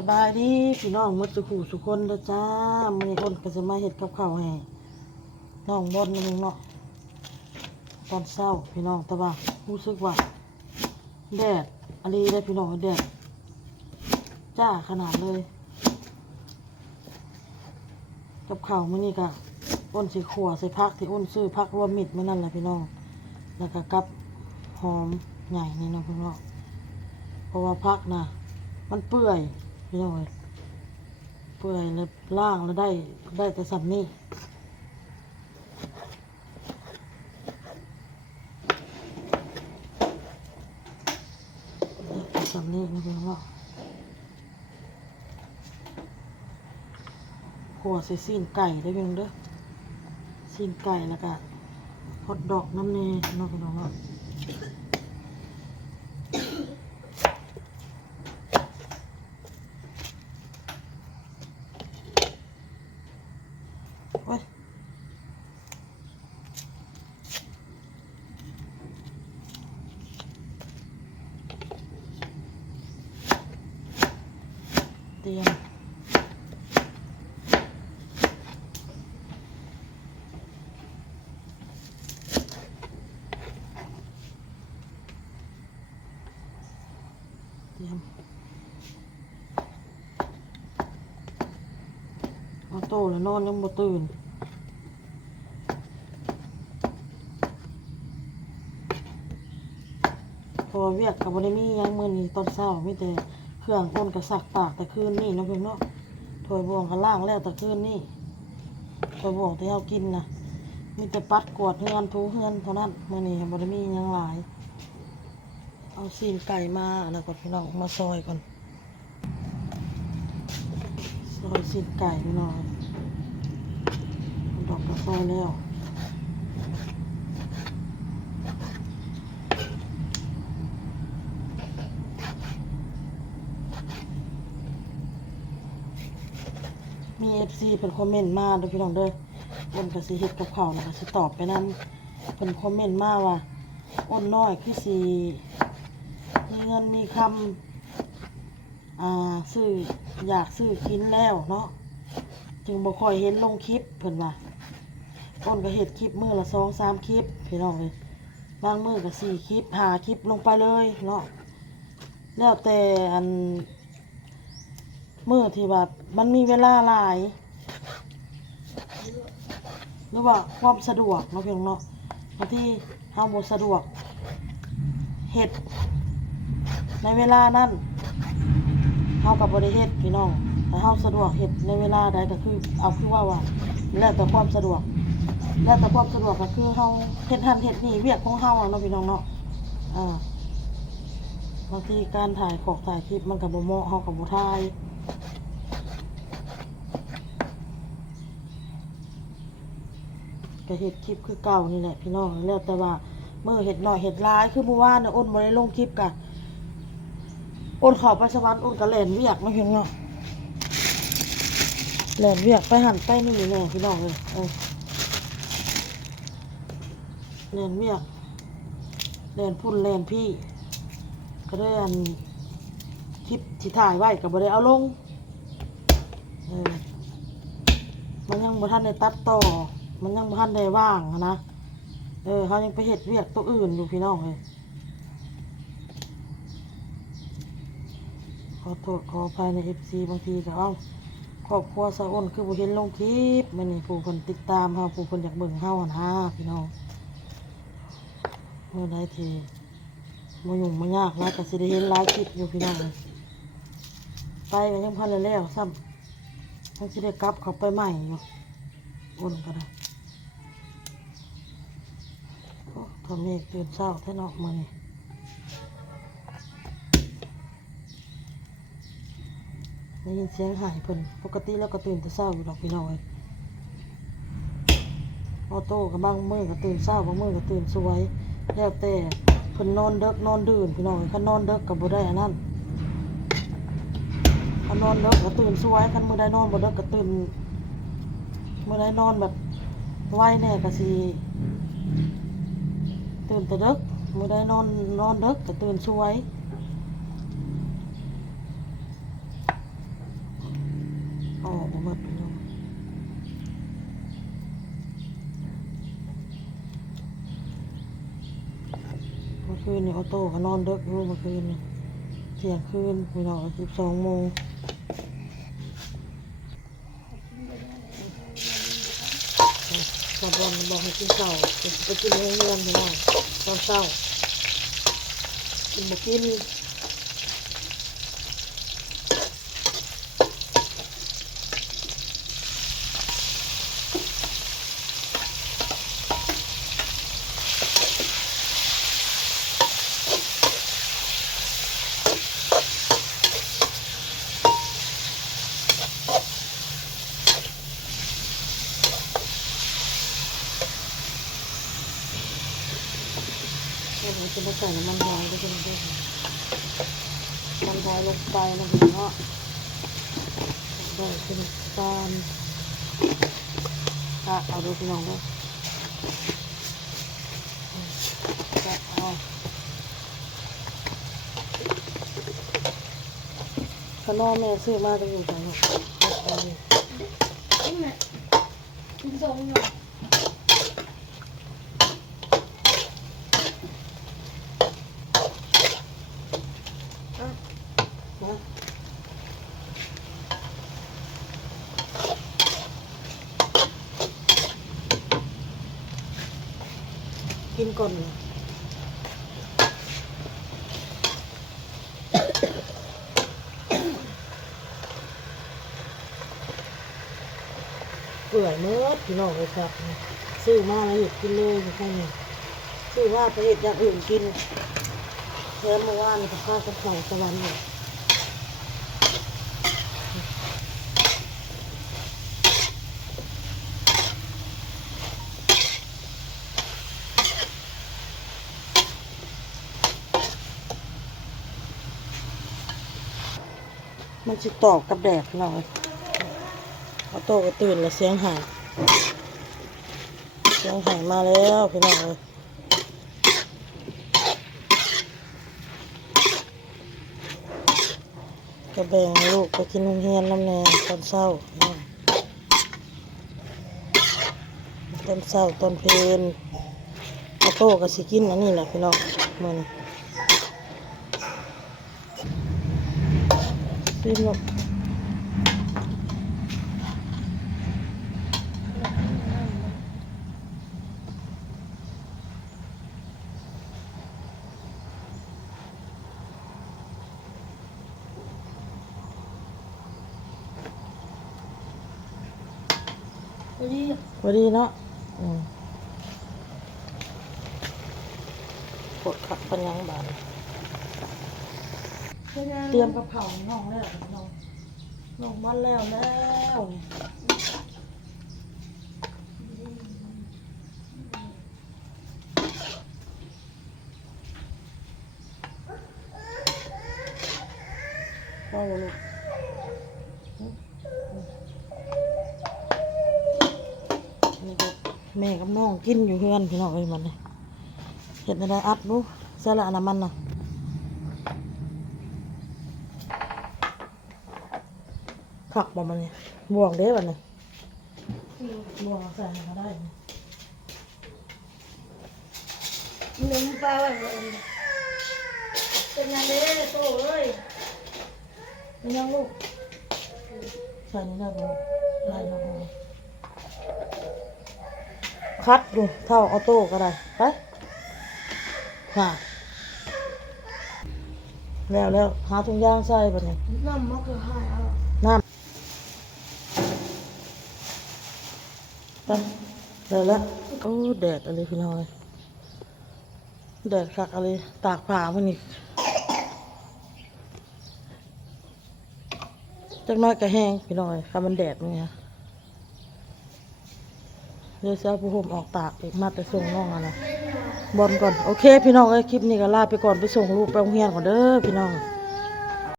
สบายดีพี่น้องหมดสุขุสุคนเด้อจ้ามื้อนี้คนก็จะมาเฮ็ดกับข้าวให้น้องบอนนึงเนาะตอนเช้าพี่น้องแต่ว่ารู้สึกว่าแดดอันนี้ได้พี่น้องแดดจ้าขนาดเลยกับข้าวมื้อนี้ก็อ้นสิขั่วใส่ผักที่อ้นซื้อผักรวมมิตรมื้อนั้นแหละพี่น้องแล้วก็กับหอมใหญ่นี่เนาะพี่น้องเพราะว่าผักน่ะมันเปื่อยพี่น้องเปื่อยแล้วล่างแล้วได้แต่สับนี่สับนี่นะพี่น้องขั่วใส่ซีนไก่ได้พี่น้องเด้อซีนไก่แล้วก็ฮอทดอกน้ำเนยน้องพี่น้องโอ้ยเตรียมเอาโตแล้วนอนยังบ่ตื่นพอเวียกกับบ่ได้มียังมื้อนี้ตอนเช้ามีแต่เครื่องอ้นก็ซักตากแต่คืนนี้เนาะเพิ่นเนาะถ้วยบวงก็ล้างแล้วแต่คืนนี้ถ้วยบวงที่เฮากินน่ะมีแต่ปัดกวาดเฮือนถูเฮือนเท่านั้นมื้อนี้บ่ได้มีหยังหลายเอาซีนไก่มาแล้วก็พี่น้องมาซอยก่อนซอยซีนไก่พี่น้องดอกก็ซอยแล้วมี FC เพิ่นคอมเมนต์มาเด้อพี่น้องเด้ออ้นก็สิเฮ็ดกับข้าวแล้วก็สิตอบไปนำเพิ่นคอมเมนต์มาว่าอ้นน้อยคือสิมีเงินมีคำซื้ออยากซื้อกินแล้วเนาะจึงบ่ค่อยเห็นลงคลิปเพิ่นว่าอ้นก็เฮ็ดคลิปมื้อละ 2-3 คลิปพี่น้องเอ้ยบางมื้อก็4 คลิป5 คลิปลงไปเลยเนาะแล้วแต่อันมื้อที่แบบมันมีเวลาหลายหรือว่าความสะดวกเนาะพี่น้องเนาะบางทีเฮาบ่สะดวกเฮ็ดในเวลานั้นเฮาก็บ่ได้เฮ็ดพี่น้องแต่เฮาสะดวกเฮ็ดในเวลาใดก็คือเอาคือว่าแล้วแต่ความสะดวกแล้วแต่ความสะดวกก็คือเฮาเฮ็ดหันเฮ็ดนี่เวียกของเฮาเนาะพี่น้องเนาะบางทีการถ่ายคลิปมันก็บ่เหมาะเฮาก็บ่ถ่ายก็เฮ็ดคลิปคือเก่านี่แหละพี่น้องแล้วแต่ว่ามื้อเฮ็ดน้อยเฮ็ดหลายคือเมื่อวานน่ะอ้นบ่ได้ลงคลิปกะอ้นเข้าไปสวรรค์อ้นก็แล่นเวียกมาเห็นเนาะแล่นเวียกไปหันไปนี่แน่พี่น้องเลยแล่นเวียกแล่นพุ่นแล่นพี่ก็ได้อันคลิปที่ถ่ายไว้ก็บ่ได้เอาลงมันยังบ่ทันได้ตัดต่อมันยังบ่ทันได้ว่างนะเขายังไปเฮ็ดเวียกตัวอื่นอยู่พี่น้องเลยขอโทษขออภัยใน FC บางทีก็ครอบครัวสะอ้นคือบ่เห็นลงคลิปมื้อนี้ผู้เพิ่นติดตามเฮาผู้เพิ่นอยากเบิ่งเฮาหั่นฮะพี่น้องเมื่อใดที่บ่ยุ่งบ่ยากแล้วก็สิได้เห็นหลายคลิปอยู่พี่น้องไปก็ยังพันแล้วซ้ำยังสิได้กลับเข้าไปใหม่อยู่อ้นก็ได้ทำเมฆตื่นเช้าแท้เนาะมื้อนี้ได้ยินเสียงหายเพิ่นปกติแล้วก็ตื่นแต่เช้าอยู่ดอกพี่น้องออโต้กับบางมื้อก็ตื่นเช้าบางมื้อก็ตื่นสวยแล้วแต่เพิ่นนอนดึกนอนดื่นพี่น้องคันนอนดึกก็บ่ได้อันนั้นคันนอนดึกก็ตื่นสวยคันมื้อใดนอนบ่ดึกก็ตื่นมื้อใดนอนแบบไวแน่ก็สิตื่นแต่ดึกมื้อใดนอนดึกก็ตื่นสวย หมดพี่น้องเมื่อคืนนี่ออโต้ก็นอนดึกอยู่เมื่อคืนนี่เที่ยงคืนพี่น้อง12 โมงก่อนวันบอกให้กินข้าวไปกินโรงเรียนพี่น้องตอนเช้ากินบ่กินเราจะมาใส่น้ำมันหอยก็จะได้มันหอยลงไปนะพี่น้องได้เป็นตามเอาดูพี่น้องด้วยเอาขนมแม่ซื้อมาจะอยู่ไหนเนาะนี่แม่กินสองหน่อยกินก่อนเลยเปื่อยเมื่อพี่น้องเลยครับซื้อมาแล้วหยุดกินเลยแค่นี้ซื้อว่าไปเห็ดอย่างอื่นกินเช้าเมื่อวานกับข้าวกับข้าวสวรรค์เลยมันจะตอบกับแดดพี่น้องเลยเอาโตก็ตื่นแล้วเสียงหายมาแล้วพี่น้องเลยก็แบ่งลูกไปกินโรงเรียนน้ำแน่ตอนเช้าตอนเช้าตอนเพลนเอาโตก็สิกินอันนี้แหละพี่น้องมันพี่น้องพอดี พอดีเนาะกดขับปัญญังบานเตรียมกระเพราน้องแล้วน้องมันแล้วพ่อลูกนี่ก็แม่กับน้องกินอยู่เพื่อนพี่น้องเอ้ยมันเลยเห็นอะไรอัดลูกใส่ละน้ำมันน่ะขักบ่มันเนี่ยบวงเด้บัดเนี่ยบวงใส่ก็ได้หนึ่งปลาไว้เลยเป็นยังไงโตเลย นี่ยังลูกใส่นี่ได้บ่ได้แล้วคัดดูเท่าออโต้ก็ได้ไปค่ะแล้วหาถุงยางใส่บัดนี้ น้ำมันก็หายเอา น้ำไปแล้วโอ้แดดอะไรพี่น้องเลยแดดคักอะไรตากผ้าพวกนี้จักน้อยก็แห้งพี่น้องเลยค่ะมันแดดเนี่ยเดี๋ยวเช้าผู้ผมออกตากอีกมาไปส่งน้องนะบอลก่อนโอเคพี่น้องเอ้ยคลิปนี้ก็ลาไปก่อนไปส่งลูกไปโรงเรียนก่อนเด้อพี่น้อง